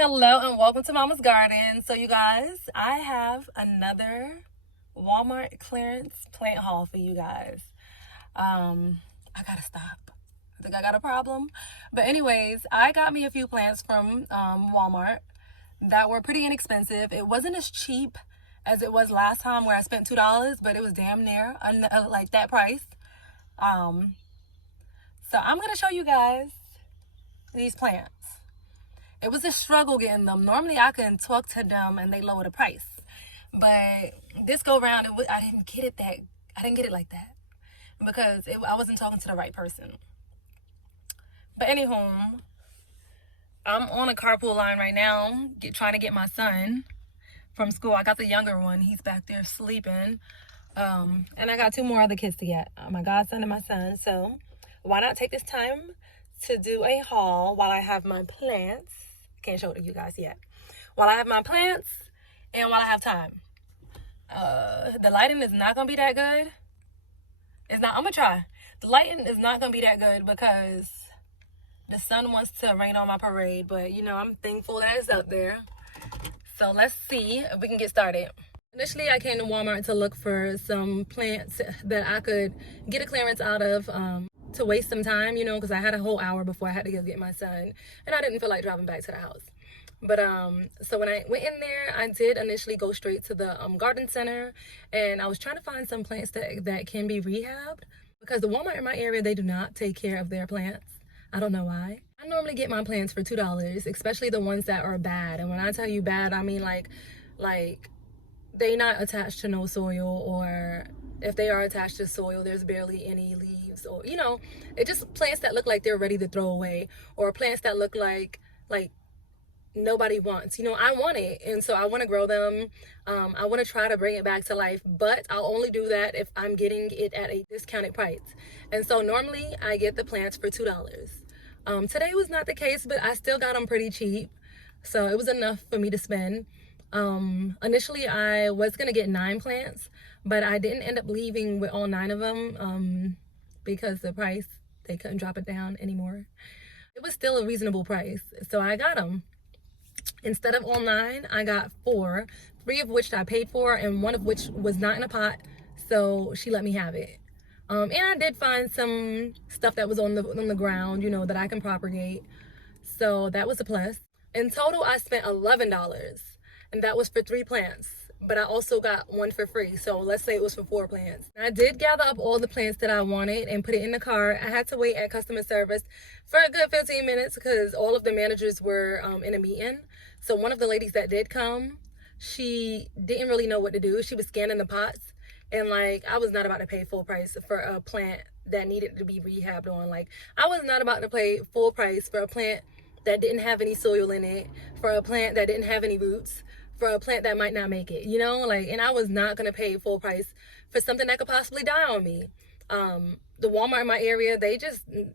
Hello and welcome to Mama's Garden. So you guys, I have another Walmart clearance plant haul for you guys. I gotta stop. I think I got a problem. But anyways, I got me a few plants from Walmart that were pretty inexpensive. It wasn't as cheap as it was last time where I spent $2, but it was damn near like that price. So I'm gonna show you guys these plants. It was a struggle getting them. Normally I can talk to them and they lower the price, but this go round I didn't get it like that because I wasn't talking to the right person. But anywho, I'm on a carpool line right now trying to get my son from school. I got the younger one, he's back there sleeping, and I got two more other kids to get, my godson and my son. So why not take this time to do a haul while I have my plants. Can't show it to you guys yet. While I have my plants and while I have time. The lighting is not gonna be that good. It's not. I'm gonna try. The lighting is not gonna be that good because the sun wants to rain on my parade. But you know, I'm thankful that it's up there. So let's see if we can get started. Initially, I came to Walmart to look for some plants that I could get a clearance out of. To waste some time, you know, because I had a whole hour before I had to go get my son, and I didn't feel like driving back to the house. But so when I went in there, I did initially go straight to the garden center, and I was trying to find some plants that can be rehabbed, because the Walmart in my area, they do not take care of their plants. I don't know why. I normally get my plants for $2, especially the ones that are bad. And when I tell you bad, I mean like they not attached to no soil, or if they are attached to soil, there's barely any leaves, or you know, it just plants that look like they're ready to throw away, or plants that look like nobody wants. You know, I want it, and so I want to grow them. I want to try to bring it back to life, but I'll only do that if I'm getting it at a discounted price. And so normally I get the plants for $2. Today was not the case, but I still got them pretty cheap, so it was enough for me to spend. Initially I was gonna get 9 plants, but I didn't end up leaving with all 9 of them because the price, they couldn't drop it down anymore. It was still a reasonable price, so I got them. Instead of all 9, I got 4, 3 of which I paid for, and 1 of which was not in a pot, so she let me have it. And I did find some stuff that was on the ground, you know, that I can propagate, so that was a plus. In total, I spent $11. And that was for 3 plants, but I also got 1 for free. So let's say it was for 4 plants. I did gather up all the plants that I wanted and put it in the car. I had to wait at customer service for a good 15 minutes because all of the managers were in a meeting. So one of the ladies that did come, she didn't really know what to do. She was scanning the pots, and like, I was not about to pay full price for a plant that needed to be rehabbed on. Like, I was not about to pay full price for a plant that didn't have any soil in it, for a plant that didn't have any roots, for a plant that might not make it, you know, like, and I was not gonna pay full price for something that could possibly die on me. The Walmart in my area,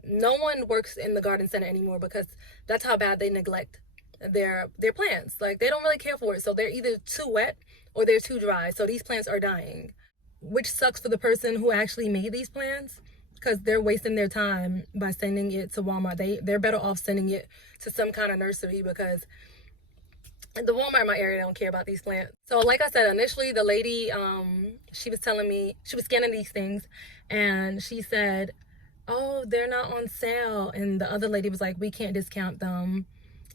no one works in the garden center anymore because that's how bad they neglect their plants. Like, they don't really care for it, so they're either too wet or they're too dry, so these plants are dying, which sucks for the person who actually made these plants, because they're wasting their time by sending it to Walmart. They're better off sending it to some kind of nursery, because the Walmart in my area don't care about these plants. So like I said, initially the lady, she was telling me, she was scanning these things, and she said, oh, they're not on sale. And the other lady was like, we can't discount them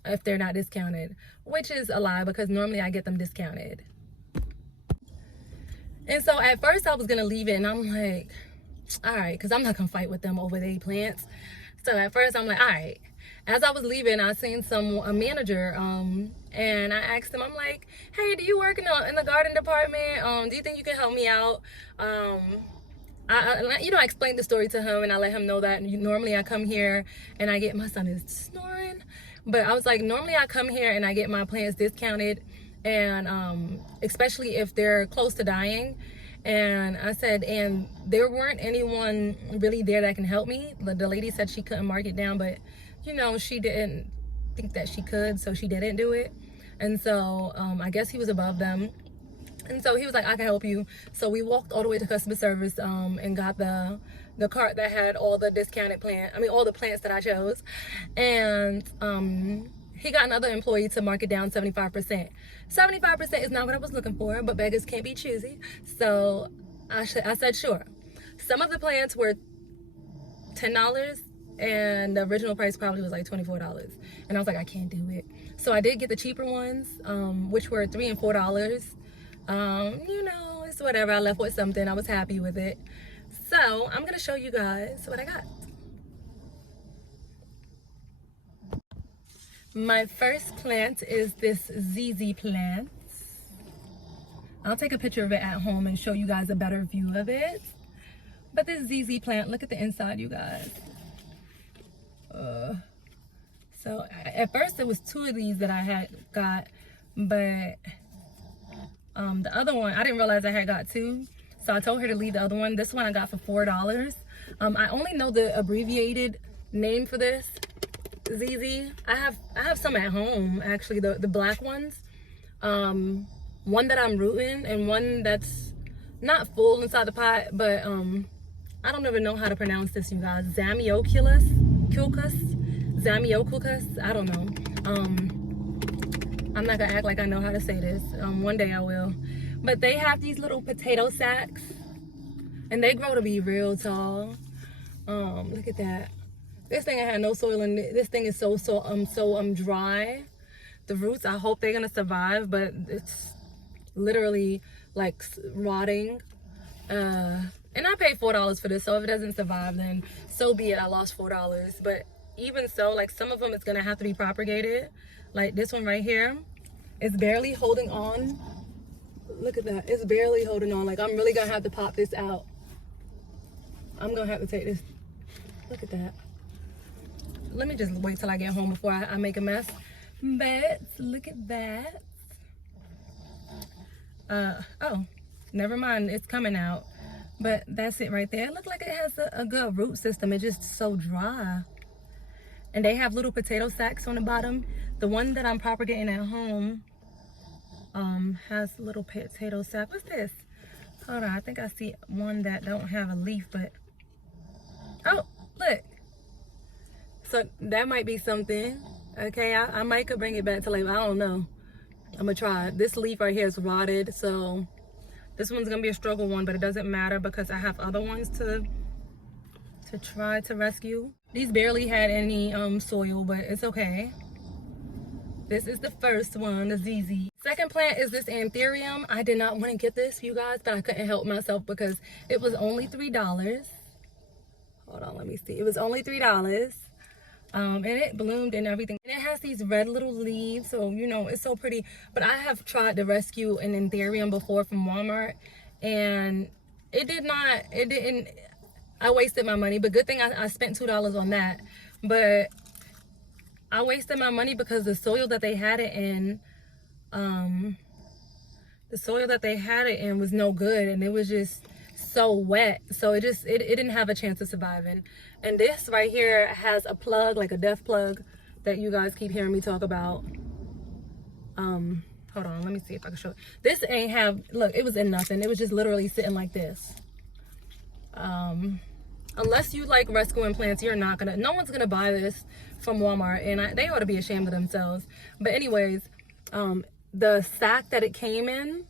if they're not discounted, which is a lie because normally I get them discounted. And so at first I was gonna leave it, and I'm like, all right, because I'm not gonna fight with them over their plants. So at first I'm like, all right. As I was leaving, I seen a manager, and I asked him, I'm like, hey, do you work in the garden department? Do you think you can help me out? I explained the story to him, and I let him know that normally I come here and I get, my son is snoring, but I was like, normally I come here and I get my plants discounted, and especially if they're close to dying. And I said, and there weren't anyone really there that can help me. The lady said she couldn't mark it down, but you know, she didn't think that she could, so she didn't do it. And so I guess he was above them, and so he was like, I can help you. So we walked all the way to customer service and got the cart that had all the discounted all the plants that I chose. And he got another employee to mark it down 75%. 75% is not what I was looking for, but beggars can't be choosy. So I said sure. Some of the plants were $10 and the original price probably was like $24. And I was like, I can't do it. So I did get the cheaper ones, which were $3 and $4. You know, it's whatever. I left with something. I was happy with it. So I'm gonna show you guys what I got. My first plant is this ZZ plant. I'll take a picture of it at home and show you guys a better view of it. But this ZZ plant, look at the inside, you guys. So at first there was 2 of these that I had got, but the other one, I didn't realize I had got 2. So I told her to leave the other one. This one I got for $4. I only know the abbreviated name for this, ZZ. I have some at home, actually, the black ones. One that I'm rooting and one that's not full inside the pot, but I don't even know how to pronounce this, you guys. Zamioculus, I don't know. I'm not gonna act like I know how to say this. One day I will. But they have these little potato sacks and they grow to be real tall. Look at that. This thing had no soil in it. This thing is so dry. The roots, I hope they're gonna survive, but it's literally like rotting. And I paid $4 for this, so if it doesn't survive, then so be it. I lost $4. But even so, like, some of them it's gonna have to be propagated. Like this one right here, it's barely holding on. Look at that, it's barely holding on. Like, I'm really gonna have to pop this out. I'm gonna have to take this. Look at that. Let me just wait till I get home before I make a mess. But look at that. Oh, never mind, it's coming out. But that's it right there. It looks like it has a good root system. It's just so dry. And they have little potato sacks on the bottom. The one that I'm propagating at home has a little potato sack. What's this? Hold on, I think I see one that don't have a leaf, but oh, look. So that might be something. Okay, I might could bring it back to life. I don't know. I'm gonna try. This leaf right here is rotted, so this one's gonna be a struggle one, but it doesn't matter because I have other ones to try to rescue. These barely had any soil, but it's okay. This is the first one, the ZZ. Second plant is this Anthurium. I did not want to get this, you guys, but I couldn't help myself because it was only $3. Hold on, let me see. It was only $3. And it bloomed and everything. And it has these red little leaves, so you know, it's so pretty. But I have tried to rescue an Anthurium before from Walmart, and it didn't, I wasted my money. But good thing I spent $2 on that. But I wasted my money because the soil that they had it in, was no good, and it was just so wet, so it didn't have a chance of surviving. And this right here has a plug, like a death plug, that you guys keep hearing me talk about. Hold on, let me see if I can show it. This ain't have, look, it was in nothing. It was just literally sitting like this. Unless you like rescuing plants, you're not gonna, no one's gonna buy this from Walmart, and they ought to be ashamed of themselves. But anyways, the sack that it came in,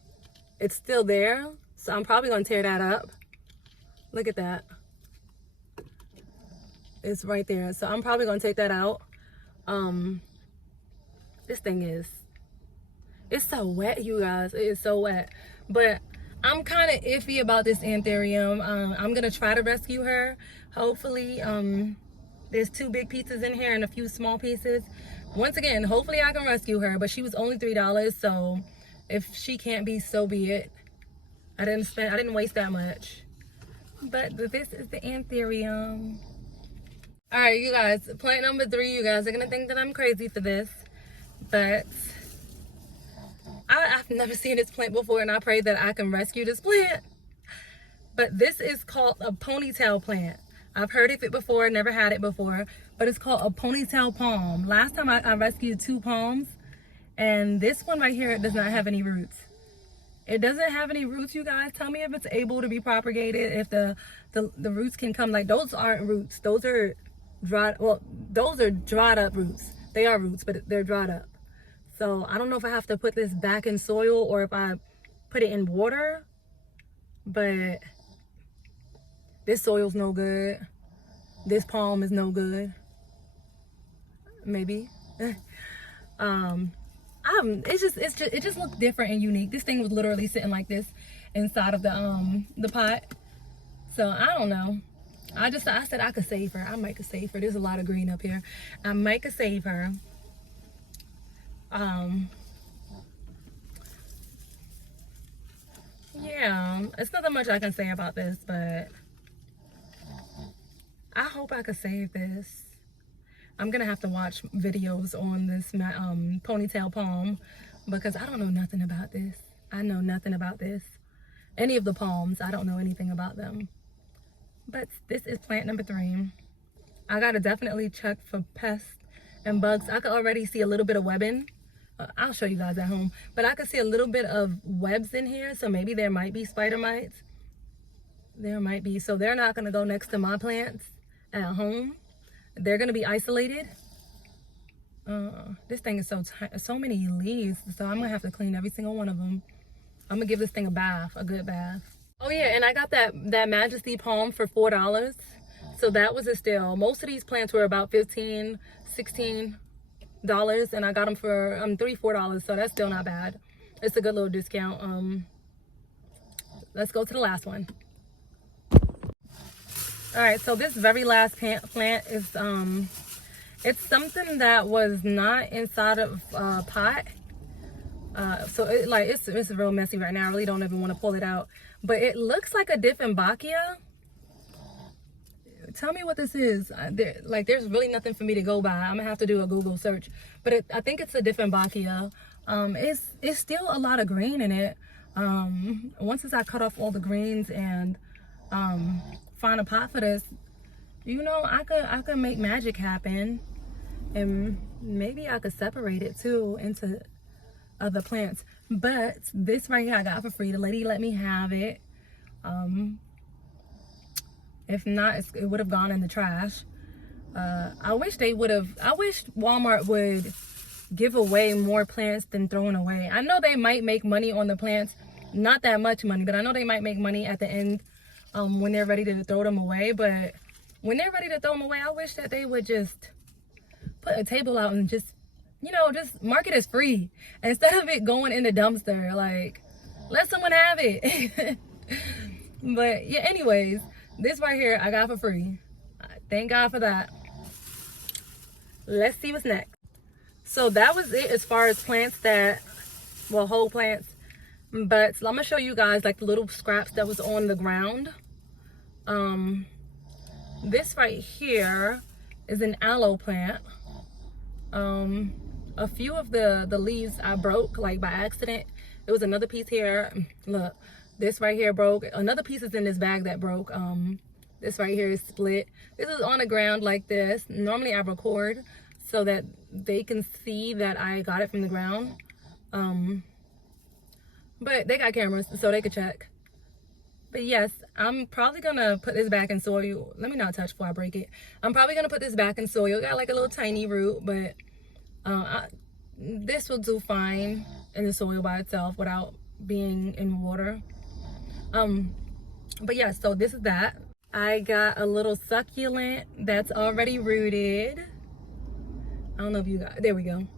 it's still there, so I'm probably gonna tear that up. Look at that, it's right there. So I'm probably gonna take that out. This thing it's so wet, you guys. It is so wet. But I'm kind of iffy about this Anthurium. I'm gonna try to rescue her, hopefully. There's 2 big pieces in here and a few small pieces. Once again, hopefully I can rescue her, but she was only $3, so if she can't be, so be it. I didn't waste that much. But this is the Anthurium. All right, you guys, plant number 3. You guys are gonna think that I'm crazy for this, but I've never seen this plant before, and I pray that I can rescue this plant. But this is called a ponytail plant. I've heard of it before, never had it before, but it's called a ponytail palm. Last time I rescued 2 palms, and this one right here, it does not have any roots. It doesn't have any roots, you guys. Tell me if it's able to be propagated, if the roots can come. Like, those aren't roots. Those are dried, well, those are dried up roots. They are roots, but they're dried up. So I don't know if I have to put this back in soil or if I put it in water, but this soil's no good. This palm is no good. Maybe. It just looked different and unique. This thing was literally sitting like this inside of the pot. So I don't know. I said I could save her. I might could save her. There's a lot of green up here. I might could save her. Yeah, it's nothing much I can say about this, but I hope I could save this. I'm gonna have to watch videos on this ponytail palm because I don't know nothing about this. I know nothing about this. Any of the palms, I don't know anything about them. But this is plant number 3. I gotta definitely check for pests and bugs. I could already see a little bit of webbing. I'll show you guys at home. But I could see a little bit of webs in here, so maybe there might be spider mites. There might be. So they're not gonna go next to my plants at home. They're gonna be isolated. This thing is so many leaves, so I'm gonna have to clean every single one of them. I'm gonna give this thing a bath, a good bath. Oh yeah, and I got that Majesty palm for $4. So that was a steal. Most of these plants were about $15, $16, and I got them for $3, $4. So that's still not bad. It's a good little discount. Let's go to the last one. All right, so this very last plant is it's something that was not inside of a pot. So it's real messy right now. I really don't even want to pull it out. But it looks like a Dieffenbachia. Tell me what this is. There's really nothing for me to go by. I'm gonna have to do a Google search. But I think it's a Dieffenbachia. It's still a lot of green in it. Once I cut off all the greens and find a pot for this, you know, I could make magic happen, and maybe I could separate it too into other plants. But this right here I got for free. The lady let me have it. If not, it would have gone in the trash. I wish Walmart would give away more plants than throwing away. I know they might make money on the plants, not that much money, but I know they might make money at the end when they're ready to throw them away. But when they're ready to throw them away, I wish that they would just put a table out and just, you know, just mark it as free instead of it going in the dumpster. Like, let someone have it. But yeah, anyways, this right here I got for free. Thank God for that. Let's see what's next. So that was it as far as plants whole plants. But so I'm gonna show you guys like the little scraps that was on the ground. This right here is an aloe plant. A few of the leaves I broke like by accident. There was another piece here. Look, this right here broke. Another piece is in this bag that broke. This right here is split. This is on the ground like this. Normally I record so that they can see that I got it from the ground. But they got cameras so they could check. But yes, I'm probably gonna put this back in soil. Let me not touch before I break it. I'm probably gonna put this back in soil. It got like a little tiny root, but this will do fine in the soil by itself without being in water. But yeah, so this is that. I got a little succulent that's already rooted. I don't know if you got, there we go.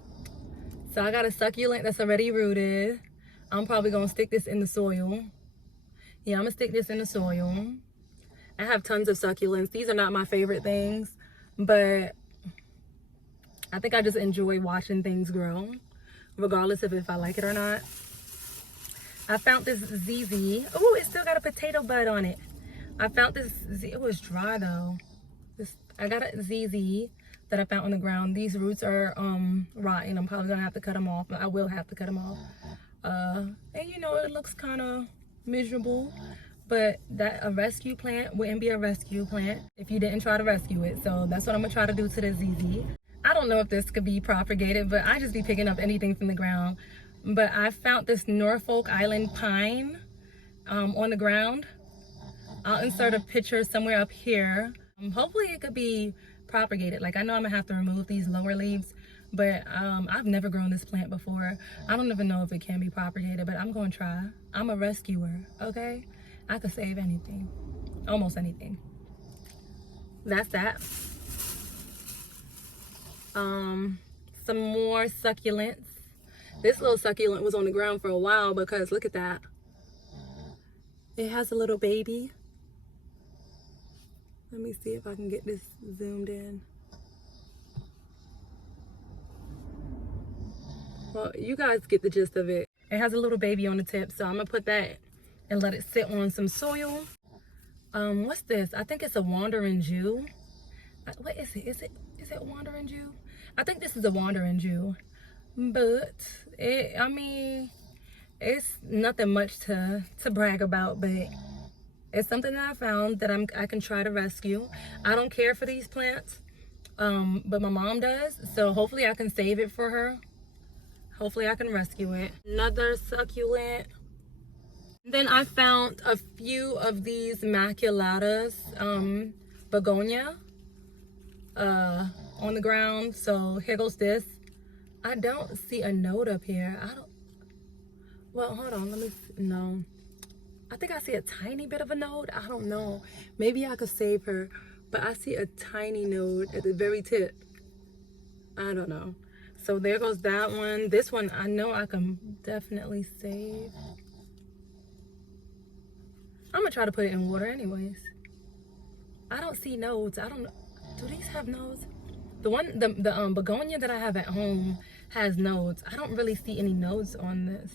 So I got a succulent that's already rooted. I'm probably gonna stick this in the soil. Yeah, I'm gonna stick this in the soil. I have tons of succulents. These are not my favorite things, but I think I just enjoy watching things grow, regardless of if I like it or not. I found this ZZ. Oh, it still got a potato bud on it. I found this, it was dry though. I got a ZZ that I found on the ground. These roots are rotten. I'm probably gonna have to cut them off. I will have to cut them off. And you know, it looks kind of miserable, but a rescue plant wouldn't be a rescue plant if you didn't try to rescue it. So that's what I'm gonna try to do to the ZZ. I don't know if this could be propagated, but I just be picking up anything from the ground. But I found this Norfolk Island pine on the ground. I'll insert a picture somewhere up here. Hopefully it could be propagated. Like, I know I'm gonna have to remove these lower leaves, But I've never grown this plant before. I don't even know if it can be propagated, but I'm gonna try. I'm a rescuer, okay? I could save anything, almost anything. That's that. Some more succulents. This little succulent was on the ground for a while because look at that. It has a little baby. Let me see if I can get this zoomed in. Well, you guys get the gist of it. It has a little baby on the tip, so I'm gonna put that and let it sit on some soil. What's this? I think it's a wandering Jew. What is it? Is it wandering Jew? I think this is a wandering Jew, but I mean, it's nothing much to brag about, but it's something that I found that I can try to rescue. I don't care for these plants, but my mom does, so hopefully I can save it for her. Hopefully I can rescue it. Another succulent. Then I found a few of these maculatus begonia on the ground. So here goes this. I don't see a node up here. Well, hold on, no. I think I see a tiny bit of a node. I don't know. Maybe I could save her, but I see a tiny node at the very tip. I don't know. So there goes that one. This one, I know I can definitely save. I'm gonna try to put it in water anyways. I don't see nodes. I don't know. Do these have nodes? The begonia that I have at home has nodes. I don't really see any nodes on this.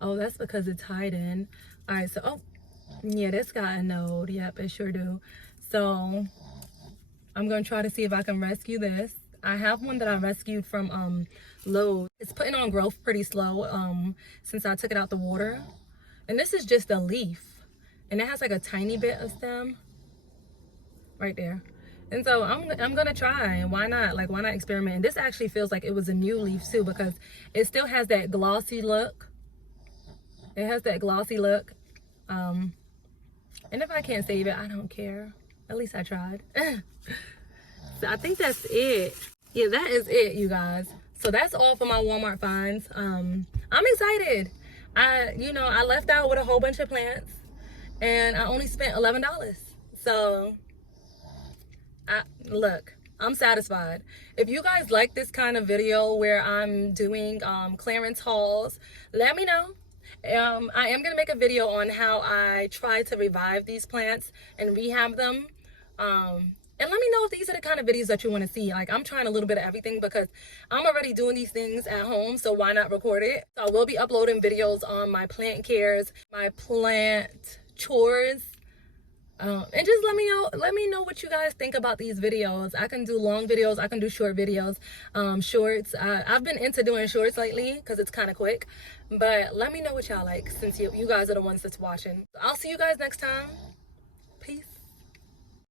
Oh, that's because it's hiding. All right, so, oh, yeah, this got a node. Yep, it sure do. So I'm gonna try to see if I can rescue this. I have one that I rescued from Lowe's. It's putting on growth pretty slow since I took it out the water. And this is just a leaf. And it has like a tiny bit of stem right there. And so I'm gonna try. Why not? Like, why not experiment? And this actually feels like it was a new leaf too, because it still has that glossy look. It has that glossy look. And if I can't save it, I don't care. At least I tried. So I think that's it. Yeah, that is it, you guys. So that's all for my Walmart finds. I'm excited. I left out with a whole bunch of plants and I only spent $11. So look, I'm satisfied. If you guys like this kind of video where I'm doing clearance hauls, let me know. I am gonna make a video on how I try to revive these plants and rehab them. And let me know if these are the kind of videos that you want to see. Like, I'm trying a little bit of everything because I'm already doing these things at home, so why not record it? So I will be uploading videos on my plant cares, my plant chores. And just let me know what you guys think about these videos. I can do long videos, I can do short videos. Shorts, I've been into doing shorts lately because it's kind of quick. But let me know what y'all like, since you guys are the ones that's watching. I'll see you guys next time. Peace.